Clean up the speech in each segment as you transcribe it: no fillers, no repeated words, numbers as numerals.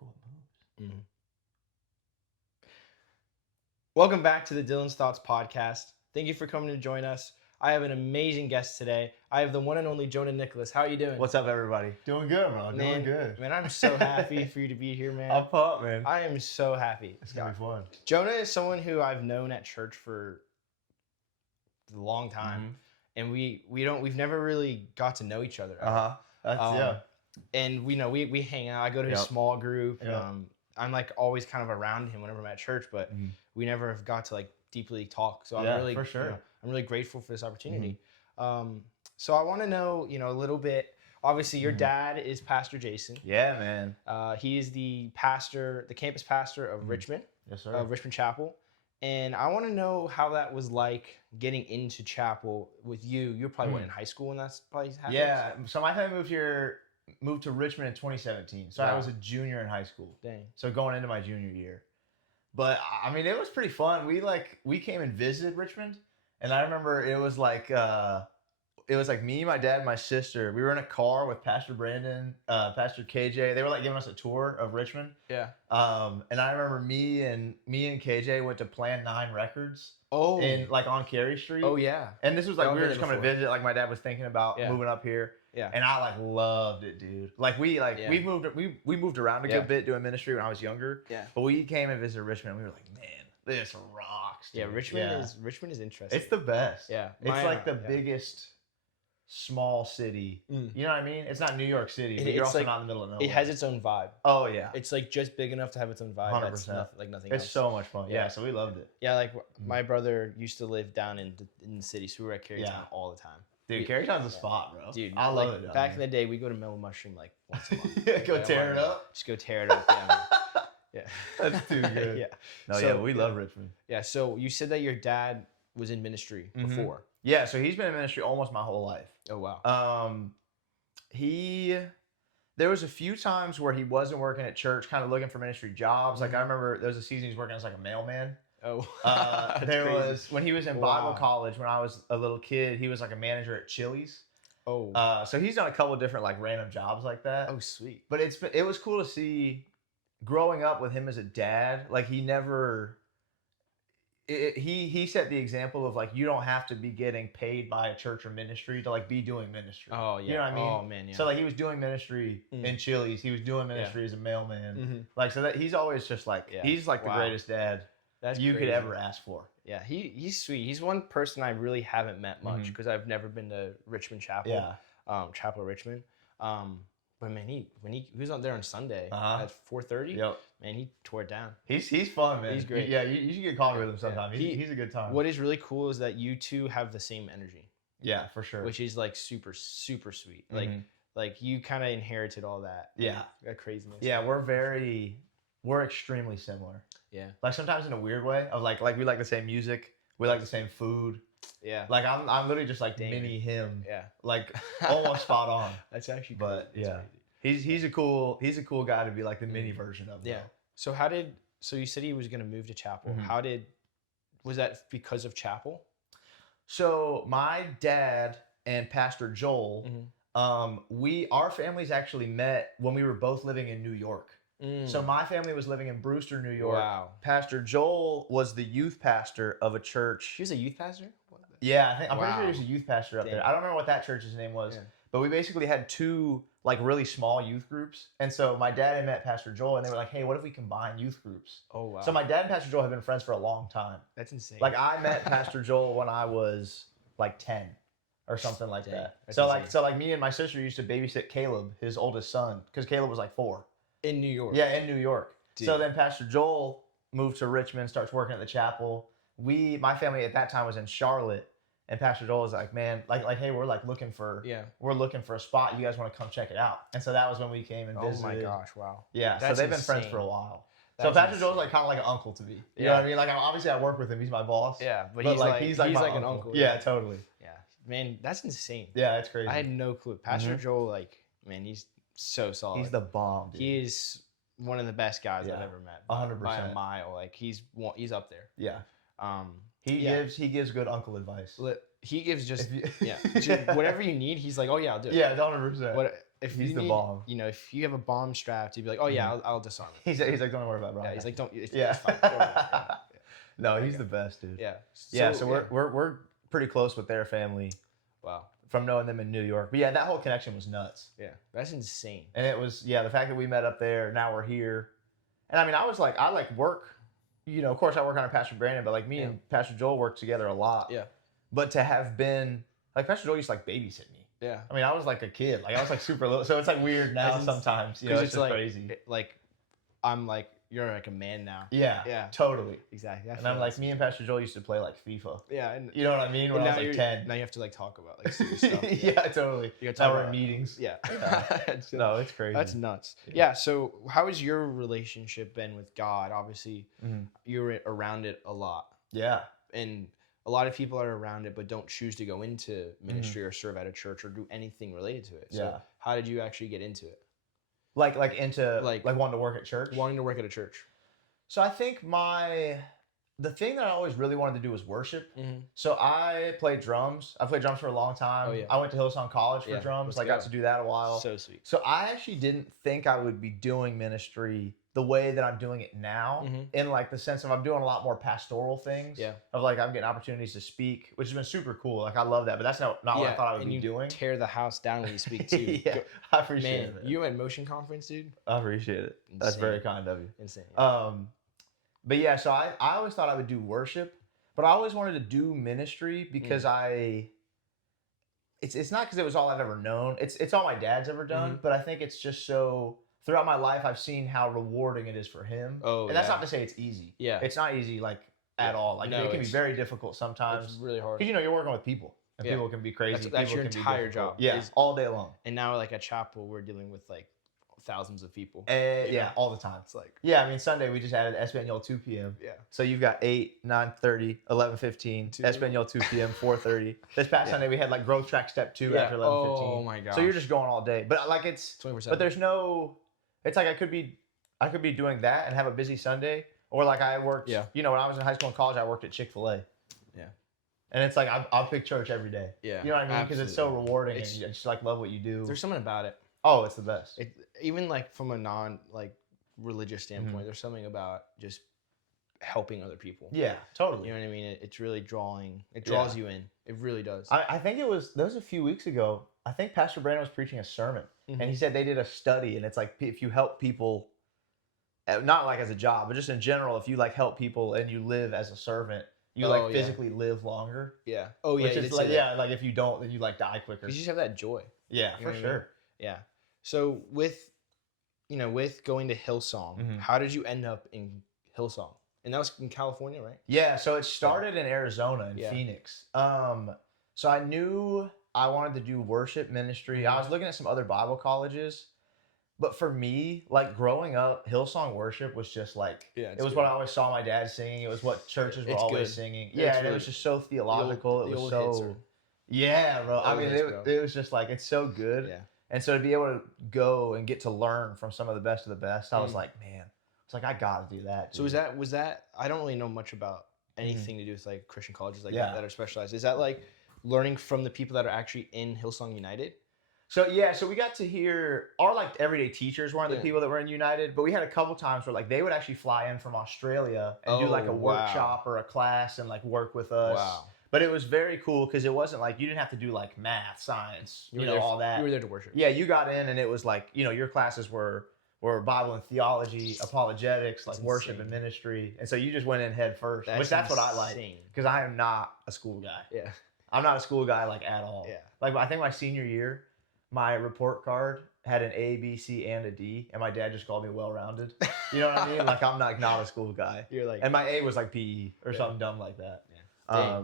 what moves. Mhm. Welcome back to the Dylan's Thoughts podcast. Thank you for coming to join us. I have an amazing guest today. I have the one and only Jonah Nicholas. How are you doing? What's up, everybody? Doing good, bro. Man, Doing good. Man, I'm so happy for you to be here, man. I'm pumped, man. I am so happy. It's gonna be fun. Jonah is someone who I've known at church for a long time, and we've never really got to know each other. That's And we hang out. I go to his Yep. small group. Yep. I'm like always kind of around him whenever I'm at church, but we never have got to like deeply talk. So I'm really for sure. I'm really grateful for this opportunity. So I want to know a little bit. Obviously, your dad is Pastor Jason. Yeah, man. He is the campus pastor of Richmond, Yes, sir. of Richmond Chapel. And I want to know how that was like getting into chapel with you. You're probably in high school when that's probably happened. Yeah. So my family moved to Richmond in 2017. So I Wow. was a junior in high school. Dang. So going into my junior year. But I mean, it was pretty fun. We came and visited Richmond, and I remember it was like me, my dad, and my sister. We were in a car with Pastor Brandon, Pastor KJ. They were like giving us a tour of Richmond. Yeah. And I remember me and KJ went to Plan 9 Records. Oh. On Cary Street. Oh yeah. And this was like I've we were been just there coming to before. visit. Like my dad was thinking about Yeah. moving up here. Yeah. And I like loved it, dude. Like we moved around a Yeah. good bit doing ministry when I was younger. Yeah. But we came and visited Richmond. And we were like, man, this rocks. Dude. Yeah, Richmond is interesting. It's the best. Yeah. It's like the yeah. biggest small city. Mm. You know what I mean? It's not New York City, but It's you're also like- not in the middle of nowhere. It has its own vibe. Oh yeah. It's like just big enough to have its own vibe. 100%. That's nothing It's else. so much fun. Yeah. Yeah, so we loved it. Yeah, like my brother used to live down in the city, so we were at Carytown Yeah. all the time. Dude, Carytown's a spot, bro. Dude, I love it. Back in the day, we go to Mellow Mushroom like once a month. Go Like, tear it up. Just go tear it up. Yeah. Yeah. That's too good. Yeah. No, So- yeah, we love Richmond. Yeah. So you said that your dad was in ministry before. Yeah, so he's been in ministry almost my whole life. Oh wow. There was a few times where he wasn't working at church, kind of looking for ministry jobs. Like I remember there was a season he was working as like a mailman. Oh. That's There crazy. was when he was in Wow. Bible college when I was a little kid. He was like a manager at Chili's. Oh. So he's done a couple different like random jobs like that. Oh sweet. But it was cool to see growing up with him as a dad. Like he never. He set the example of like you don't have to be getting paid by a church or ministry to like be doing ministry. Oh yeah. You know what I mean? Oh man. Yeah. So like he was doing ministry in Chili's. He was doing ministry as a mailman. Mhm. Like so that he's always just like Yeah. he's like Wow. the greatest dad That's you could crazy. ever ask for. Yeah, he's sweet. He's one person I really haven't met much because I've never been to Richmond Chapel. Yeah. Chapel Richmond. But man, when he was on there on Sunday at 4:30. Yep. Man, he tore it down. He's fun, man. He's great. Yeah, you should get coffee with him sometime. Yeah. He's a good time. What is really cool is that you two have the same energy, Yeah, for sure. which is like super super sweet. Mhm. Like you kind of inherited all that. Yeah. That craziness. Yeah, we're extremely similar. Yeah. Like sometimes in a weird way of like we like the same music, we like the same food. Yeah. Like I'm literally just like Dang, mini him. Yeah. Like almost spot on. That's actually But cool. That's yeah. crazy. He's a cool guy to be like the mini version of. Yeah. though. So you said he was gonna move to Chapel. Mhm. Was that because of Chapel? So my dad and Pastor Joel, our families actually met when we were both living in New York. So my family was living in Brewster, New York. Wow. Pastor Joel was the youth pastor of a church. She was a youth pastor? Yeah, I'm pretty sure Wow. he was a youth pastor up Dang. there. I don't remember what that church's name was, Yeah. but we basically had two like really small youth groups. And so my dad had met Pastor Joel, and they were like, "Hey, what if we combine youth groups?" Oh wow. So my dad and Pastor Joel have been friends for a long time. That's insane. Like I met Pastor Joel when I was like 10 or something like Dang, that. that's So insane. like me and my sister used to babysit Caleb, his oldest son, because Caleb was like 4. in New York. Yeah, in New York. Dude. So then Pastor Joel moved to Richmond, starts working at the chapel. My family at that time was in Charlotte, and Pastor Joel was like, "Man, like, hey, we're like looking for a spot. You guys want to come check it out?" And so that was when we came and Oh visited. my gosh! Wow. Yeah, That's so they've been friends insane. for a while. That's so Pastor Joel's insane. like kind of like an uncle to me. You Yeah. know what I mean? Like obviously I work with him. He's my boss. Yeah, but But he's like my an uncle. Yeah, totally. Yeah. Man, that's insane. Yeah, it's crazy. I had no clue. Pastor Joel, like, man, he's so solid. He's the bomb, dude. He is one of the best guys I've Yeah. ever met. 100%. By a mile. Like he's up there. Yeah. He He gives good uncle advice. He gives just If you- just whatever you need. He's like, oh yeah, I'll do it. Yeah, 100%. if He's you the need, bomb. if you have a bomb strapped, he'd be like, oh yeah, I'll disarm it. He's like, don't worry about it, bro. Yeah, he's like, don't. It's, Yeah. it's fine. Don't worry about it. Yeah. No, There he's you the go. best, dude. Yeah. Yeah, so we're pretty close with their family Wow. from knowing them in New York. But yeah, that whole connection was nuts. Yeah, that's insane. And it was, yeah, the fact that we met up there, now we're here. And I mean, I like work, of course I work under Pastor Brandon, but like me and Pastor Joel work together a lot. Yeah. But to have been, like Pastor Joel used to like babysit me. Yeah. I mean, I was like a kid. Like I was like super little. So it's like weird now sometimes. It's just like, crazy. Like, I'm like, you're like a man now. Yeah. Yeah. Totally. Exactly. And I'm like, me and Pastor Joel used to play like FIFA. Yeah. And You know what I mean? When I was like 10. Now you have to like talk about like serious stuff. Yeah, totally. You gotta Now talk we're in about meetings. Yeah. No, it's crazy. That's nuts. Yeah. So how has your relationship been with God? Obviously, you're around it a lot. Yeah. And a lot of people are around it but don't choose to go into ministry or serve at a church or do anything related to it. So how did you actually get into it? Like into like wanting to work at church? Wanting to work at a church. So I think the thing that I always really wanted to do was worship. So I played drums. I played drums for a long time. Oh, yeah. I went to Hillsong College for drums. I got to do that a while. So sweet. So I actually didn't think I would be doing ministry the way that I'm doing it now, in like the sense of I'm doing a lot more pastoral things. Yeah. Of like I'm getting opportunities to speak, which has been super cool. Like I love that, but that's not what I thought I would be doing. Tear the house down when you speak too. Yeah, I appreciate it. You at Motion Conference, dude? I appreciate it. That's very kind of you. Insane. But yeah, so I always thought I would do worship, but I always wanted to do ministry because it's not because it was all I've ever known. It's all my dad's ever done, but I think it's just so throughout my life I've seen how rewarding it is for him. Oh, and that's not to say it's easy. Yeah, it's not easy like at all. Like it can be very difficult sometimes. It's really hard because you're working with people, and people can be crazy. That's your entire job. Yeah, all day long. And now like at chapel we're dealing with like thousands of people. Yeah, all the time. It's like I mean Sunday we just added Espanol 2 p.m. Yeah. So you've got 8, 9:30, 11:15, Espanol 2 p.m. 4:30. This past Sunday we had like growth track step 2 after 11:15. Oh my god. So you're just going all day. But like it's 24/7. But there's no. It's like I could be doing that and have a busy Sunday, or like I worked. Yeah. When I was in high school and college, I worked at Chick-fil-A. Yeah. And it's like I'll pick church every day. Yeah. You know what I mean? Because it's so rewarding and you just like love what you do. There's something about it. Oh, it's the best. Even like from a non like religious standpoint, there's something about just helping other people. Yeah, totally. You know what I mean? It's really draws you in. It really does. I think that was a few weeks ago. I think Pastor Brandon was preaching a sermon, and he said they did a study, and it's like if you help people, not like as a job, but just in general, if you like help people and you live as a servant, you like physically live longer. Yeah. Oh yeah. Which is like like if you don't, then you like die quicker. You just have that joy. Yeah, for sure. Yeah. So with going to Hillsong, how did you end up in Hillsong? And that was in California, right? Yeah. So it started in Arizona, in Phoenix. So I knew I wanted to do worship ministry. I was looking at some other Bible colleges, but for me, like growing up, Hillsong worship was just like it was what I always saw my dad singing. It was what churches were always singing. Yeah, and it was just so theological. It was so bro. I mean, it was just like it's so good. Yeah. And so to be able to go and get to learn from some of the best, I was like, man, it's like I gotta do that. Dude. So was that? I don't really know much about anything to do with like Christian colleges like that are specialized. Is that like learning from the people that are actually in Hillsong United? So so we got to hear our like everyday teachers weren't the people that were in United, but we had a couple times where like they would actually fly in from Australia and do like a workshop or a class and like work with us. Wow. But it was very cool because it wasn't like you didn't have to do like math, science, all that. You were there to worship. Yeah, you got in and it was like, your classes were Bible and theology, apologetics, like worship and ministry. And so you just went in head first, that's what I like. Because I am not a school guy. Yeah. I'm not a school guy like at all. Yeah. Like I think my senior year, my report card had an A, B, C, and a D, and my dad just called me well-rounded. You know what I mean? Like I'm not a school guy. You're like, and my A was like PE or something dumb like that. Yeah.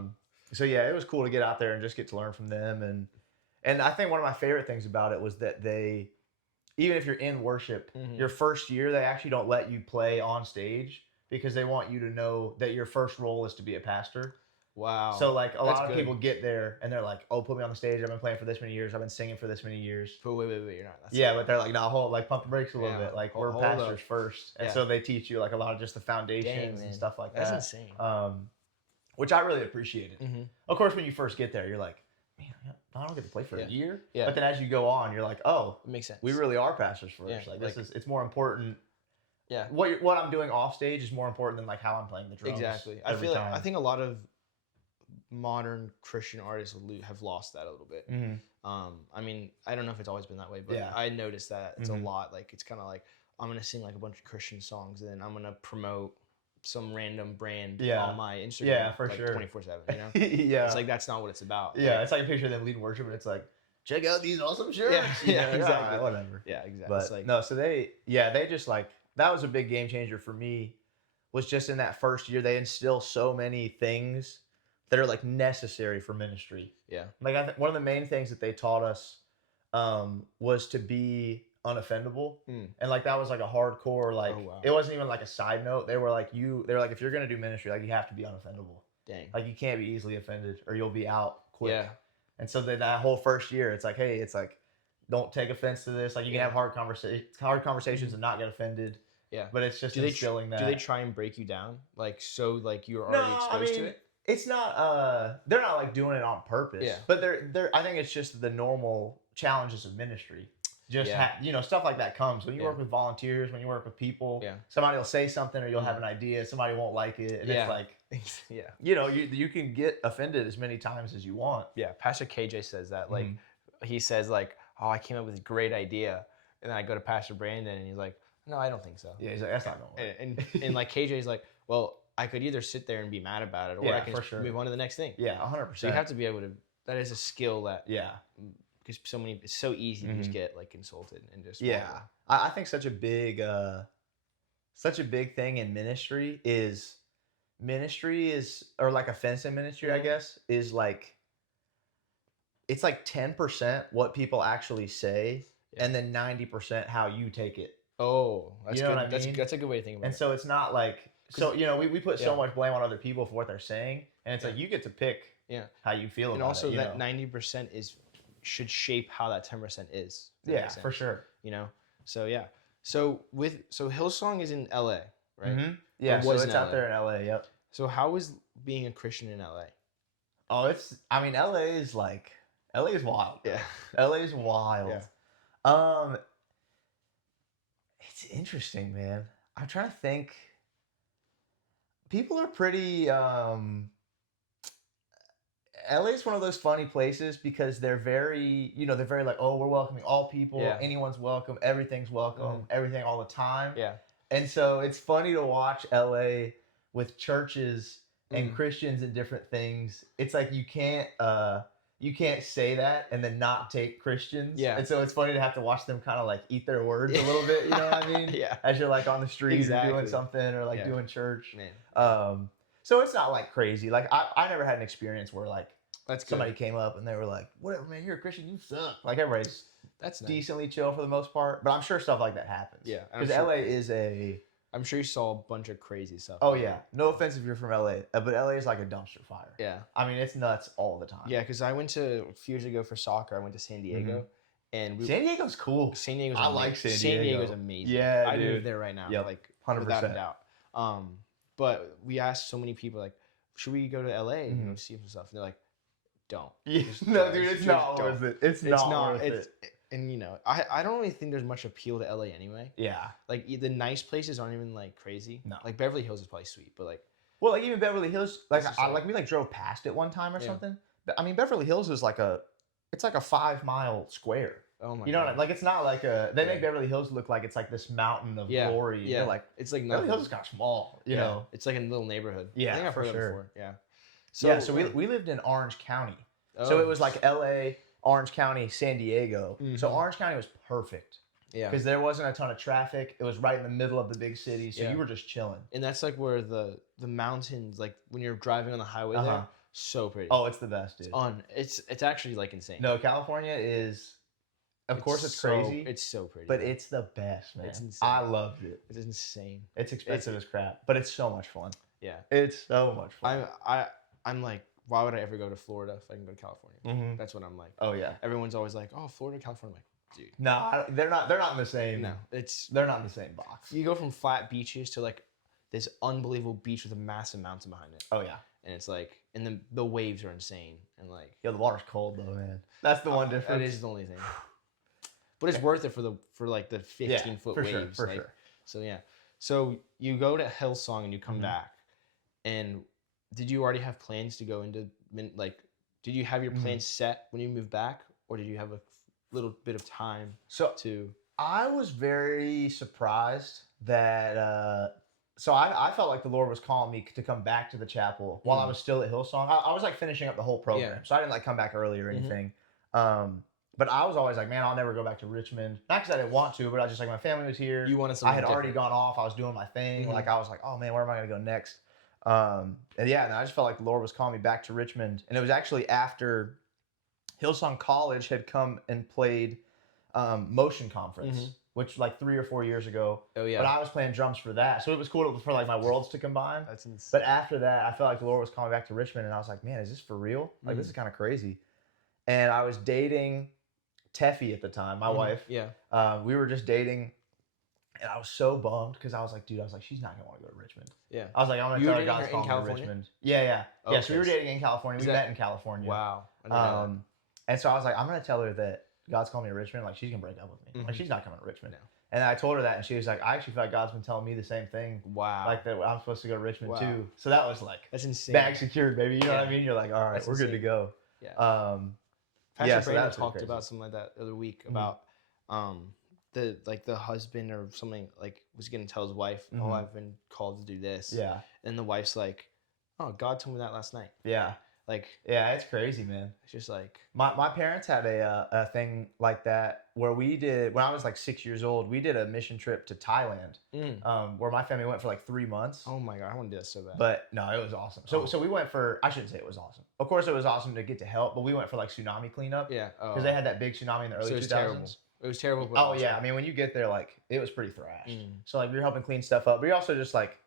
So yeah, it was cool to get out there and just get to learn from them, and I think one of my favorite things about it was that they, even if you're in worship, your first year they actually don't let you play on stage because they want you to know that your first role is to be a pastor. Wow. So like a lot of people get there and they're like, "Oh, put me on the stage. I've been playing for this many years. I've been singing for this many years." But wait, you're not. But they're like, "No, pump the brakes a little bit. Like we're pastors first." And so they teach you like a lot of just the foundations and stuff like that. That's insane. Which I really appreciated. Of course, when you first get there, you're like, man, I don't get to play for a Yeah. year. Yeah. But then as you go on, you're like, oh, It makes sense. we really are pastors first. Yeah, Like, like- it's more important. Yeah. What I'm doing off stage is more important than like how I'm playing the drums. Exactly. Every time. I think a lot of modern Christian artists have lost that a little bit. I mean, I don't know if it's always been that way, but Yeah. I noticed that it's a lot. Like, it's kind of like, I'm gonna sing like a bunch of Christian songs, and then I'm gonna promote some random brand on my Instagram. Yeah, for like, sure. 24/7. You know. Yeah. It's like that's not what it's about. Yeah, Like, it's like a picture of them leading worship, and it's like, check out these awesome shirts. Yeah, exactly. All right, whatever. yeah, exactly. But It's like, no, so they just like, that was a big game changer for me, was just in that first year, they instill so many things that are like necessary for ministry. yeah, Like, I think one of the main things that they taught us was to be unoffendable. And like, that was like a hardcore, like, Oh, wow. it wasn't even like a side note. They were like, if you're going to do ministry, like, you have to be unoffendable. dang. Like, you can't be easily offended or you'll be out quick. Yeah. And so then that whole first year, it's like, hey, it's like, don't take offense to this. Like, you can have hard conversations and not get offended. Yeah. But it's just instilling that. Do they try and break you down? Like, so like you're already exposed to it? It's not they're not like doing it on purpose. Yeah. But they're I think it's just the normal challenges of ministry. Just stuff like that comes when you work with volunteers, when you work with people. Yeah. Somebody will say something or you'll have an idea, somebody won't like it, and it's like, yeah. You can get offended as many times as you want. Yeah, Pastor KJ says that. Like, he says like, oh, I came up with a great idea, and then I go to Pastor Brandon, and he's like, no, I don't think so. Yeah, he's like, that's not going to work. And like KJ's like, well, I could either sit there and be mad about it, or I can just move on to the next thing. Yeah, 100%. So you have to be able to. That is a skill that. Yeah. Because it's so easy to just get like insulted and just. Yeah, I think such a big thing in ministry is or like offensive ministry, I guess, is like, it's like 10% what people actually say, and then 90% how you take it. Oh, that's you know good. what I mean? That's a good way to think about it. And so it's not like, we put so much blame on other people for what they're saying, and it's like, you get to pick how you feel about it. And also that 90% should shape how that 10% is. Yeah, for sure. You know? So yeah. So Hillsong is in LA, right? Yeah, so it's out there in LA, yep. So how is being a Christian in LA? Oh, LA is wild. Yeah. LA is wild. Yeah. It's interesting, man. I'm trying to think. People are pretty LA is one of those funny places because they're very like, oh, we're welcoming all people. Yeah. Anyone's welcome. Everything's welcome. Everything all the time. Yeah. And so it's funny to watch LA with churches and Christians and different things. It's like you can't say that and then not take Christians. Yeah. And so it's funny to have to watch them kind of like eat their words a little bit, you know what I mean? Yeah. As you're like on the street or doing something or like doing church. Man. So it's not like crazy. Like I never had an experience where like That's somebody came up and they were like, whatever, man, you're a Christian, you suck. Like everybody's nice. Decently chill for the most part. But I'm sure stuff like that happens. Yeah. Because LA is I'm sure you saw a bunch of crazy stuff. Oh yeah. No offense if you're from LA, but LA is like a dumpster fire. Yeah. I mean, it's nuts all the time. Yeah, because I went a few years ago for soccer. I went to San Diego. And San Diego's cool. San Diego's I like San Diego. San Diego's amazing. Yeah, I dude. live there right now. Yep. Like 100%. without a doubt. But we asked so many people, like, should we go to LA and see some stuff? And they're like, don't. Yeah. No, dude, it's not worth it. It's not worth it. And you know, I don't really think there's much appeal to LA anyway. Yeah. Like the nice places aren't even like crazy. No. Like Beverly Hills is probably sweet, but like. Well, like even Beverly Hills, like we like drove past it one time or something. I mean, Beverly Hills is like it's like a 5-mile square. Oh my. You know what I mean? Like it's not like they make Beverly Hills look like it's like this mountain of glory. Yeah. You're like it's like Beverly Hills is kind of small. You know. It's like a little neighborhood. Yeah. I think I've heard for sure. that before. Yeah. So we lived in Orange County. So it was like L.A., Orange County, San Diego. So Orange County was perfect. Yeah. Because there wasn't a ton of traffic. It was right in the middle of the big city. So you were just chilling. And that's like where the mountains, like when you're driving on the highway there, so pretty. Oh, it's the best, dude. It's actually like insane. No, California is, of course it's crazy. It's so pretty. But it's the best, man. It's insane. I loved it. It's insane. It's expensive as crap, but it's so much fun. Yeah. It's so much fun. I'm like, why would I ever go to Florida if I can go to California? That's what I'm like. Oh yeah. Everyone's always like, oh, Florida, California. I'm like, dude. No, they're not in the same. No, they're not in the same box. You go from flat beaches to like this unbelievable beach with a massive mountain behind it. Oh yeah. and it's like, and the waves are insane, and like, Yo, the water's cold though, man. That's the one difference. that is the only thing. But it's worth it for like the 15-foot for waves. sure, for like, sure. So yeah. So you go to Hillsong and you come back, and did you already have plans to go into like? Did you have your plans set when you moved back, or did you have a little bit of time to? I was very surprised that. So I felt like the Lord was calling me to come back to the chapel while I was still at Hillsong. I was like finishing up the whole program, so I didn't like come back early or anything. But I was always like, man, I'll never go back to Richmond. Not because I didn't want to, but I was just like, my family was here. You wanted something I had different. already gone off. I was doing my thing. Like I was like, oh man, where am I going to go next? And I just felt like the Lord was calling me back to Richmond. And it was actually after Hillsong College had come and played Motion Conference, which like 3 or 4 years ago. Oh yeah. But I was playing drums for that, so it was cool for like my worlds to combine. That's insane. But after that, I felt like the Lord was calling me back to Richmond, and I was like, man, is this for real? Like this is kind of crazy. And I was dating Teffy at the time, my wife. Yeah. We were just dating, and I was so bummed because I was like, dude, she's not gonna want to go to Richmond. Yeah. I was like, I'm gonna You were tell her dating God's her in calling me to California? Richmond. Yeah. Okay. So we were dating in California. We met in California. Wow. I didn't know that. And so I was like, I'm gonna tell her that God's calling me to Richmond. Like she's gonna break up with me. Like she's not coming to Richmond. No. And I told her that, and she was like, I actually feel like God's been telling me the same thing. Wow. Like that I'm supposed to go to Richmond Wow. too. So that was like That's insane. bag secured, baby. You know what I Yeah. mean? You're like, all right, That's we're good to insane. go. Yeah. Yeah, Pastor so Brandon that's talked crazy. about something like that the other week about the husband or something like was gonna tell his wife, oh, I've been called to do this. Yeah. And the wife's like, oh, God told me that last night. Yeah. Like, Yeah, it's crazy, man. it's just like, My parents had a thing like that where we did, when I was like 6 years old, we did a mission trip to Thailand, where my family went for like 3 months. oh my God, I want to do that so bad. But no, it was awesome. So we went for, I shouldn't say it was awesome. Of course, it was awesome to get to help, but we went for like tsunami cleanup. Yeah. Because they had that big tsunami in the early So it was 2000s. terrible. It was terrible. But Oh awesome. yeah, I mean when you get there, like it was pretty thrashed. So like we were helping clean stuff up, but you're also just like,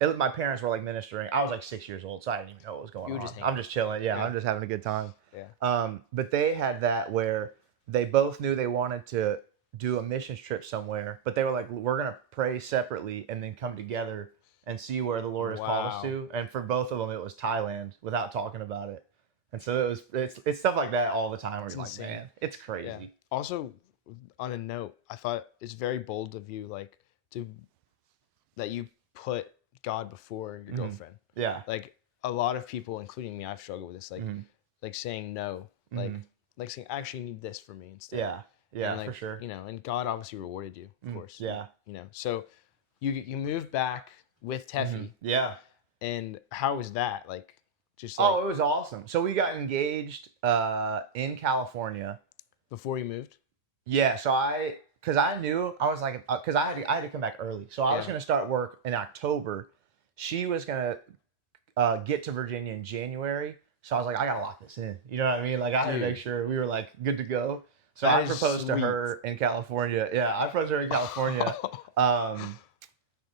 my parents were like ministering. I was like 6 years old, so I didn't even know what was going on. I'm just chilling. Yeah, I'm just having a good time. Yeah. But they had that where they both knew they wanted to do a missions trip somewhere, but they were like, we're gonna pray separately and then come together and see where the Lord has called us to. And for both of them, it was Thailand without talking about it. And so it's stuff like that all the time where you're like, man, it's crazy. Yeah. Also, on a note, I thought it's very bold of you, like that you put God before your girlfriend. Yeah. Like a lot of people, including me, I've struggled with this. Like, like saying no, like saying I actually need this for me instead. Yeah. Yeah, and like, for sure. You know, and God obviously rewarded you, of course. Yeah. You know, so you moved back with Teffy. Yeah. And how was that? Like, just like, Oh, it was awesome. So we got engaged in California. Before you moved? Yeah. So because I knew, I was like, because I had to come back early. So I was going to start work in October. She was going to get to Virginia in January. So I was like, I got to lock this in. You know what I mean? Like I had to make sure we were like good to go. So I proposed to her in California. Yeah, I proposed to her in California.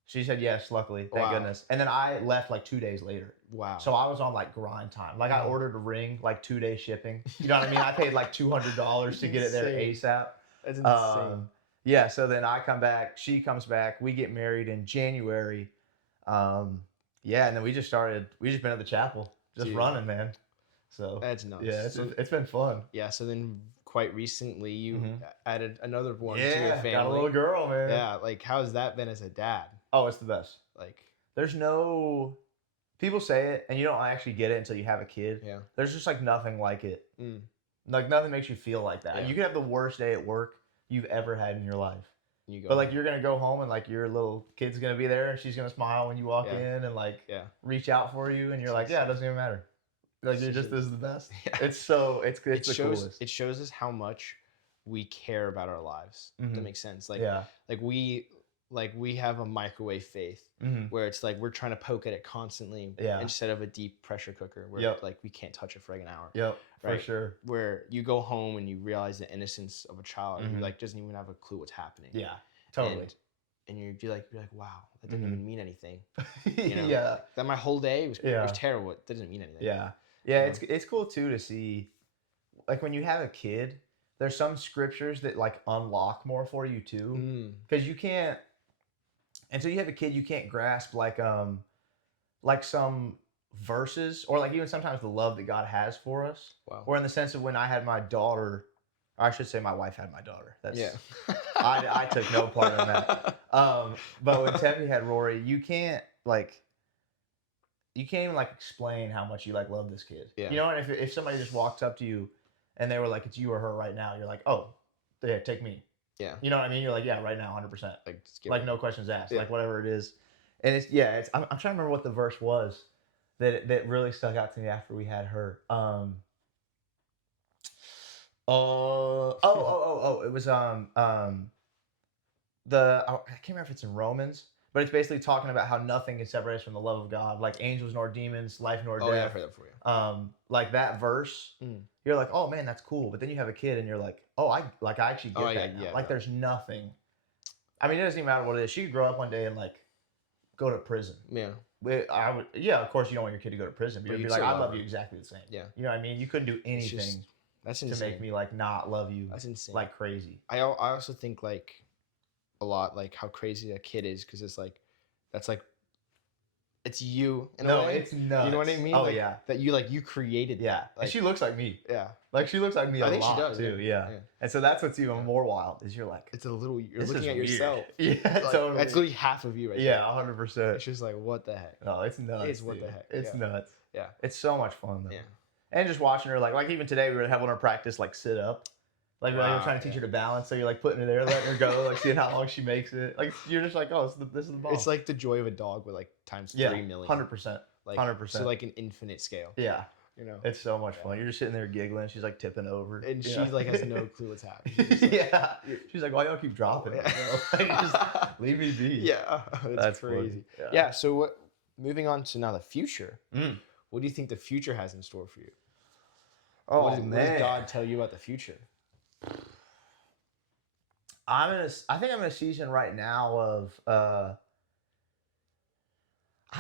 She said yes, luckily, thank goodness. And then I left like 2 days later. Wow. So I was on like grind time. Like I ordered a ring, like 2-day shipping. You know what I mean? I paid like $200 to get it there ASAP. That's insane. Yeah, so then I come back, she comes back, we get married in January. Yeah, and then we just been at the chapel, just running, man. So that's nuts. Yeah, it's been fun. Yeah, so then quite recently you added another one to your family. Got a little girl, man. Yeah, like how's that been as a dad? Oh, it's the best. Like there's no, people say it and you don't actually get it until you have a kid. Yeah. There's just like nothing like it. Like nothing makes you feel like that. Yeah. You could have the worst day at work you've ever had in your life. But like you're gonna go home and like your little kid's gonna be there and she's gonna smile when you walk in and like reach out for you and you're like, yeah, it doesn't even matter. Like you're just this is the best. Yeah. It's the coolest. It shows us how much we care about our lives. That makes sense. Like we have a microwave faith where it's like we're trying to poke at it constantly instead of a deep pressure cooker where like we can't touch it for like an hour. Yep, right? For sure. Where you go home and you realize the innocence of a child who like doesn't even have a clue what's happening. Yeah, totally. And you're like, wow, that didn't even mean anything. You know? Yeah. That my whole day was terrible. It didn't mean anything. Yeah. Yeah, it's cool too to see, like when you have a kid, there's some scriptures that like unlock more for you too, because you can't, until you have a kid, you can't grasp like some verses, or like even sometimes the love that God has for us. Wow. Or in the sense of when I had my daughter, or I should say my wife had my daughter. That's Yeah. I took no part in that. But when Tevi had Rory, you can't even like explain how much you like love this kid. Yeah. You know, and if somebody just walks up to you and they were like, it's you or her right now, you're like, oh, yeah, take me. Yeah. You know what I mean? You're like, yeah, right now, 100%. Like no questions asked. Yeah. Like whatever it is. And I'm trying to remember what the verse was that really stuck out to me after we had her. It was I can't remember if it's in Romans, but it's basically talking about how nothing can separate us from the love of God, like angels nor demons, life nor death. Oh yeah, I've heard that for you. Like that verse, you're like, oh man, that's cool. But then you have a kid, and you're like, oh, I actually get that. Yeah, like there's nothing. I mean, it doesn't even matter what it is. She could grow up one day and like go to prison. Yeah. Yeah, of course you don't want your kid to go to prison, but you'd be like, I love you exactly the same. Yeah. You know what I mean? You couldn't do anything to make me like not love you. That's insane. Like crazy. I also think like a lot like how crazy that kid is, because it's like that's like it's you in a way. It's nuts. You know what I mean? Oh like, yeah. That you created. Yeah. That. Like, and she looks like me. Yeah. Like she looks like me a think lot she does, too. yeah. And so that's what's even more wild is you're like, it's a little you're this looking is at weird. yourself. Yeah, like, totally. That's literally half of you right Yeah, there. 100%. It's just like, what the heck? No, it's nuts. It's what the heck. It's nuts. Yeah. It's so much fun though. Yeah. And just watching her like even today we were having her practice like sit up. Like we were trying to teach her to balance, so you're like putting her there, letting her go, like seeing how long she makes it. Like you're just like, oh, this is the ball. It's like the joy of a dog with like times 3 million. 100%. Like 100%. So like an infinite scale. Yeah. You know. It's so much fun. You're just sitting there giggling. She's like tipping over, and she like has no clue what's happening. Like, she's like, why y'all keep dropping it? Like, just leave me be. Yeah, that's crazy. Yeah. So moving on to now the future. What do you think the future has in store for you? Oh what does God tell you about the future? I think I'm in a season right now of I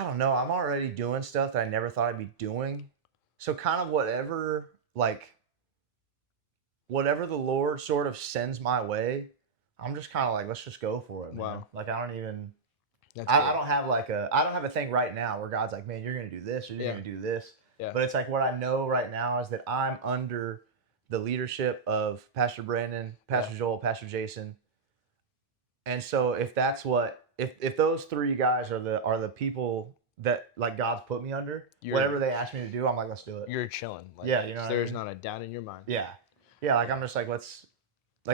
don't know. I'm already doing stuff that I never thought I'd be doing. So kind of whatever the Lord sort of sends my way, I'm just kind of like, let's just go for it, man. Wow. Like I don't even I don't have a thing right now where God's like, man, you're gonna do this or you're gonna do this. Yeah. But it's like what I know right now is that I'm under the leadership of Pastor Brandon, Pastor Joel, Pastor Jason. And so if that's if those three guys are the people that like God's put me under, whatever they ask me to do, I'm like, let's do it. You're chilling. Like, yeah, you know. There's not a doubt in your mind. Yeah. Yeah, like I'm just like,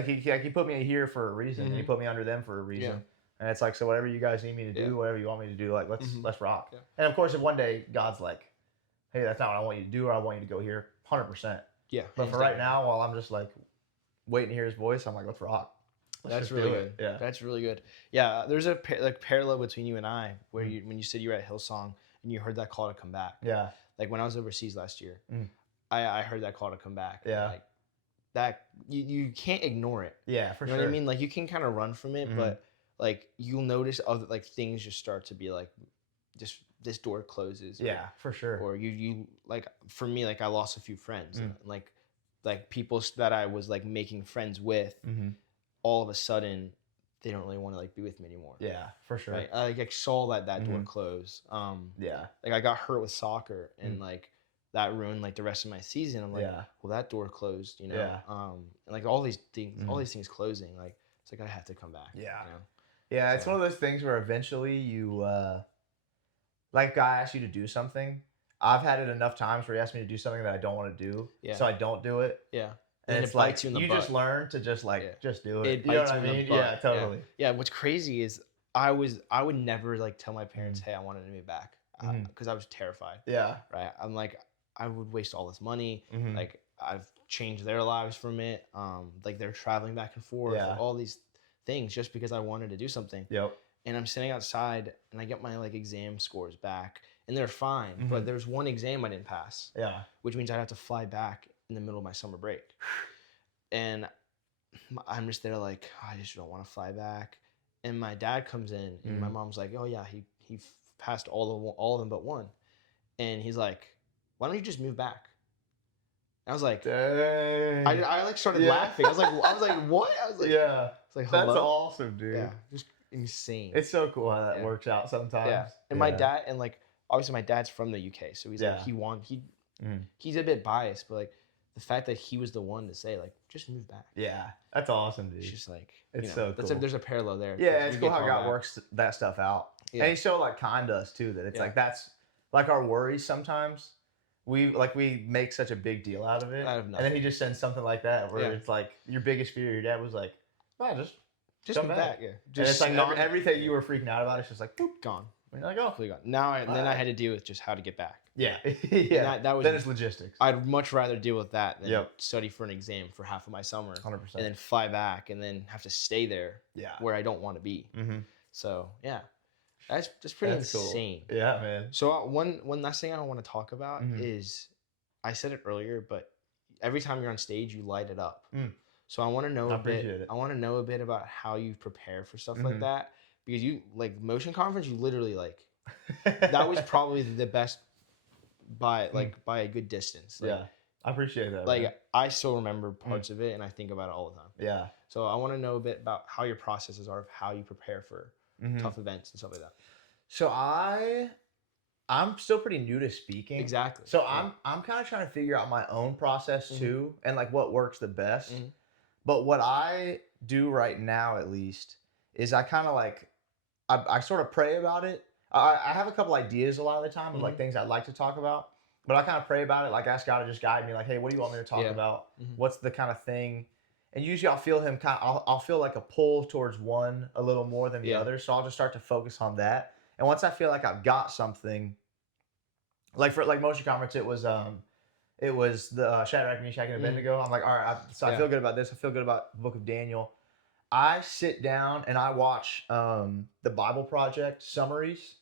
he put me here for a reason. And he put me under them for a reason. Yeah. And it's like, so whatever you guys need me to do, whatever you want me to do, like let's rock. Yeah. And of course, if one day God's like, hey, that's not what I want you to do, or I want you to go here, 100%. Yeah. But for right now, while I'm just like waiting to hear his voice, I'm like, let's rock. That's really good. Yeah, that's really good. Yeah, there's a parallel between you and I, where when you said you were at Hillsong and you heard that call to come back. Yeah. Like when I was overseas last year, I heard that call to come back. Yeah. Like that you can't ignore it. Yeah, for sure. You know what I mean? Like you can kind of run from it, but like you'll notice other like things just start to be like, just this door closes. Yeah, for sure. Or you like for me, like I lost a few friends, and like people that I was like making friends with. All of a sudden they don't really want to like be with me anymore. Yeah, for sure. Right? I saw that door close. Yeah. Like I got hurt with soccer and like that ruined like the rest of my season. I'm like, well, that door closed, you know? Yeah. And like all these things closing, like it's like I have to come back. Yeah. You know? Yeah, it's one of those things where eventually you like guy asks you to do something. I've had it enough times where he asked me to do something that I don't want to do. Yeah. So I don't do it. Yeah. And it's like you just learn to just like just do it. You know what I mean? Yeah, totally. Yeah. What's crazy is I would never like tell my parents, hey, I wanted to be back, because I was terrified. Yeah. Right. I'm like, I would waste all this money. Like I've changed their lives from it. Like they're traveling back and forth. Yeah. All these things just because I wanted to do something. Yep. And I'm sitting outside and I get my like exam scores back and they're fine. But there's one exam I didn't pass. Yeah. Which means I'd have to fly back in the middle of my summer break. And I'm just there like, I just don't want to fly back. And my dad comes in and my mom's like, oh yeah, he passed all of them but one. And he's like, why don't you just move back? And I was like, dang. I like started laughing. I was like, what? I was like, yeah. It's like, that's awesome, dude. Yeah, just insane. It's so cool how that works out sometimes. Yeah. And my dad and like obviously my dad's from the UK, so he's like he's a bit biased, but like the fact that he was the one to say like just move back. Yeah, that's awesome, dude. It's just like it's so cool. There's a parallel there. Yeah, it's cool how God works that stuff out. Yeah. And he's so like kind to us too that it's like that's like our worries sometimes. We make such a big deal out of it, and then he just sends something like that where it's like your biggest fear. Your dad was like, "Well, just come back." Yeah, just and it's like everything you were freaking out about. It's just like boop, gone. And you're like, oh, gone. Now I had to deal with just how to get back. Yeah, yeah. That was then it's logistics. I'd much rather deal with that than study for an exam for half of my summer, 100%, and then fly back and then have to stay there. Where I don't want to be. Mm-hmm. So yeah. That's pretty insane. Cool. Yeah, man. So one last thing I want to talk about is, I said it earlier, but every time you're on stage, you light it up. So I want to know I want to know a bit about how you prepare for stuff like that, because you like motion conference. You literally like that was probably the best by a good distance. Like, yeah, I appreciate that. Like man. I still remember parts of it, and I think about it all the time. Yeah. So I want to know a bit about how your processes are, of how you prepare for tough events and stuff like that. So I'm still pretty new to speaking. Exactly. So I'm kind of trying to figure out my own process too, and like what works the best. But what I do right now, at least, is I kind of like I sort of pray about it. I have a couple ideas a lot of the time of like things I'd like to talk about, but I kind of pray about it. Like ask God to just guide me. Like, hey, what do you want me to talk about? What's the kind of thing? And usually I'll feel him I'll feel like a pull towards one a little more than the other. So I'll just start to focus on that. And once I feel like I've got something, like for like Motion Conference, it was the Shadrach, Meshach, and Abednego. I'm like, all right, I feel good about this. I feel good about the book of Daniel. I sit down and I watch the Bible Project summaries.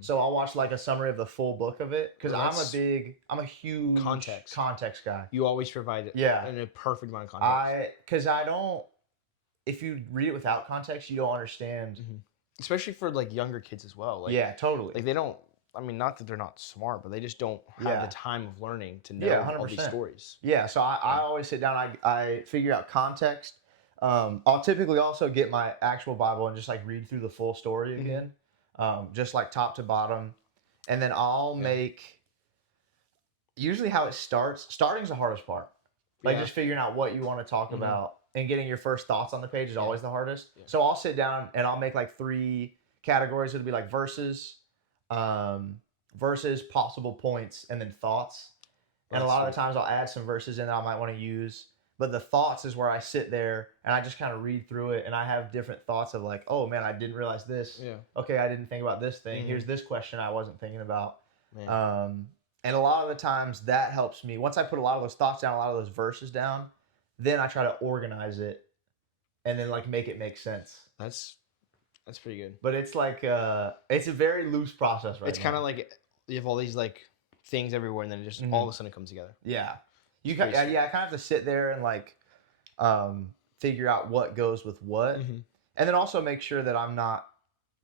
So I'll watch like a summary of the full book of it, because I'm a huge context guy. You always provide it in a perfect amount of context. Because if you read it without context, you don't understand. Especially for like younger kids as well. Like, yeah, totally. Like they don't. I mean, not that they're not smart, but they just don't have the time of learning to know all these stories. Yeah, so I always sit down. I figure out context. I'll typically also get my actual Bible and just like read through the full story again. Just like top to bottom, and then I'll make, usually how it starting's the hardest part, like just figuring out what you want to talk about and getting your first thoughts on the page is always the hardest. So I'll sit down and I'll make like 3 categories. It'll be like verses, possible points, and then thoughts. And a lot of the times I'll add some verses in that I might want to use. But the thoughts is where I sit there and I just kind of read through it, and I have different thoughts of like, oh man, I didn't realize this. Yeah. Okay, I didn't think about this thing. Here's this question I wasn't thinking about. And a lot of the times that helps me. Once I put a lot of those thoughts down, a lot of those verses down, then I try to organize it and then like make it make sense. That's pretty good. But it's like it's a very loose process right It's kind of like you have all these like things everywhere, and then it just all of a sudden it comes together. Yeah. I kind of have to sit there and like figure out what goes with what, and then also make sure that I'm not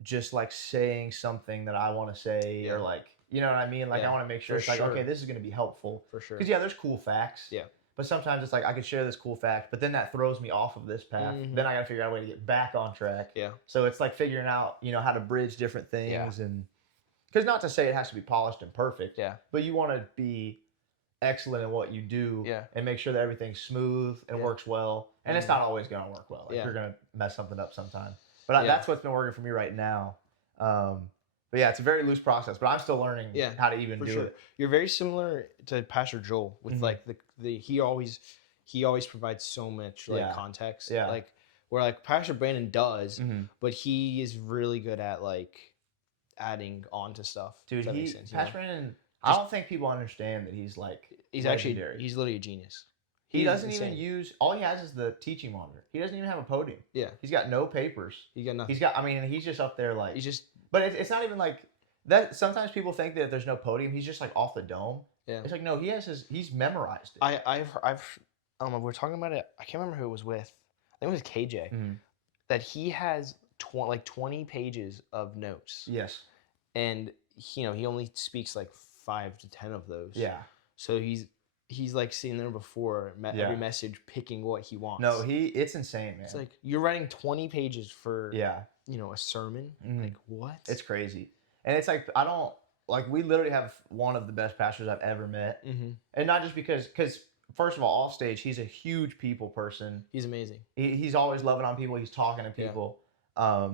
just like saying something that I want to say or like, you know what I mean? Like I want to make sure it's like, okay, this is going to be helpful for sure. Because there's cool facts. Yeah. But sometimes it's like I could share this cool fact, but then that throws me off of this path. Then I got to figure out a way to get back on track. Yeah. So it's like figuring out, how to bridge different things, and because not to say it has to be polished and perfect. Yeah. But you want to be excellent at what you do, and make sure that everything's smooth and works well. And it's not always going to work well. Like you're going to mess something up sometime. But that's what's been working for me right now. But yeah, it's a very loose process, but I'm still learning how to even do it. You're very similar to Pastor Joel with like he always provides so much like context. Yeah. Like where like Pastor Brandon does, but he is really good at like adding on to stuff. Dude, Pastor Brandon, I don't think people understand that he's legendary. He's literally a genius. He doesn't even all he has is the teaching monitor. He doesn't even have a podium. Yeah. He's got no papers. He's got nothing. He's just up there like. But it's not even like that. Sometimes people think that there's no podium. He's just like off the dome. Yeah. It's like, no, he's memorized it. We're talking about it. I can't remember who it was with. I think it was KJ. That he has 20 pages of notes. Yes. And he only speaks like 5 to 10 of those. Yeah. So he's like sitting there before every message, picking what he wants. No, it's insane, man. It's like you're writing 20 pages for a sermon. Like what? It's crazy. And it's like I don't like we literally have one of the best pastors I've ever met, Mm-hmm. and not just because first of all, off stage he's a huge people person. He's amazing. He's always loving on people. He's talking to people. Yeah.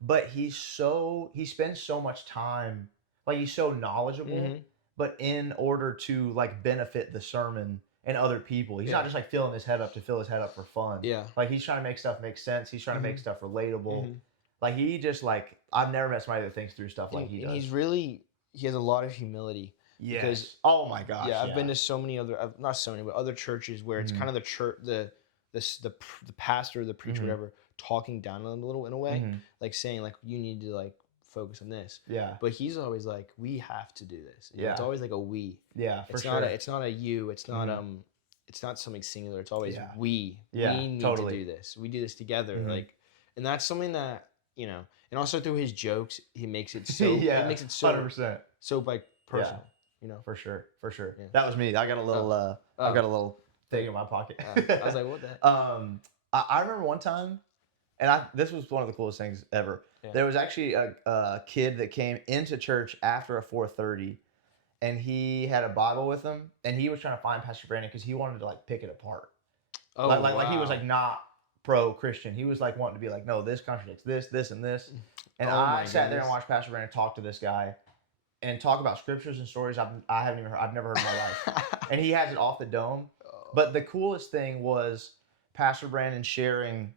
But he spends so much time, like he's so knowledgeable. Mm-hmm. But in order to like benefit the sermon and other people, he's not just like filling his head up to fill his head up for fun. Yeah. Like he's trying to make stuff make sense. He's trying to make stuff relatable. Like he just like I've never met somebody that thinks through stuff like he does. And he has a lot of humility. Yes. Because, oh my gosh. Yeah, I've been to so many other, not so many, but other churches where it's kind of the church, the pastor, the preacher, whatever, talking down a little in a way, like saying like you need to like focus on this. Yeah. But he's always like, we have to do this. You know, it's always like a we. Yeah, for it's sure. It's not a you. It's not it's not something singular. It's always we. Yeah, we need to do this. We do this together. Like, and that's something that, you know, and also through his jokes, he makes it so. Yeah. He makes it so. 100%. So like personal. Yeah. You know. For sure. For sure. Yeah. That was me. I got a little. I got a little thing in my pocket. I was like, what the heck? I remember one time, and this was one of the coolest things ever. Yeah. There was actually a kid that came into church after a 4:30, and he had a Bible with him, and he was trying to find Pastor Brandon because he wanted to like pick it apart. Oh, like he was like not pro-Christian. He was like wanting to be like, no, this contradicts this, and this. And I sat there and watched Pastor Brandon talk to this guy, and talk about scriptures and stories I've never heard in my life. And he has it off the dome. But the coolest thing was Pastor Brandon sharing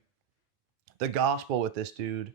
the gospel with this dude.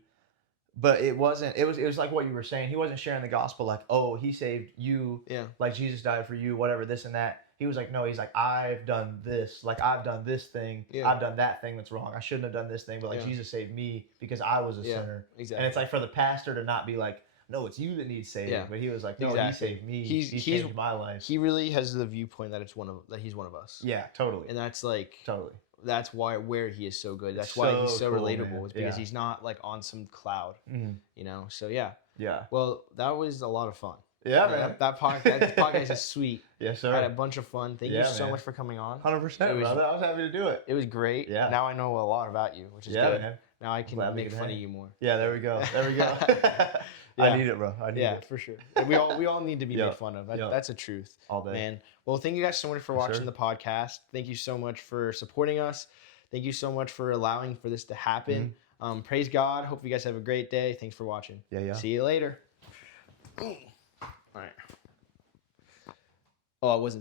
But it was like what you were saying. He wasn't sharing the gospel like, oh, he saved you. Yeah. Like Jesus died for you, whatever, this and that. He was like, no, he's like, I've done this. Like, I've done this thing. Yeah. I've done that thing that's wrong. I shouldn't have done this thing. But like, Jesus saved me because I was a sinner. Exactly. And it's like for the pastor to not be like, no, it's you that needs saving. Yeah. But he was like, no, he saved me. He changed my life. He really has the viewpoint that he's one of us. Yeah, totally. And that's like totally. That's where he is so good. That's why he's so cool, relatable. Man. It's because he's not like on some cloud. You know. So yeah. Yeah. Well, that was a lot of fun. Yeah, man. That podcast is sweet. Yes, sir. I had a bunch of fun. Thank you so much for coming on. 100%, brother. I was happy to do it. It was great. Yeah. Now I know a lot about you, which is good. Man. Now I can make fun of you more. Yeah, there we go. I need it, bro. I need it. For sure. We all need to be made fun of. That's the truth. All day. Man. Well, thank you guys so much for watching the podcast. Thank you so much for supporting us. Thank you so much for allowing for this to happen. Praise God. Hope you guys have a great day. Thanks for watching. Yeah. See you later. All right. Oh, I wasn't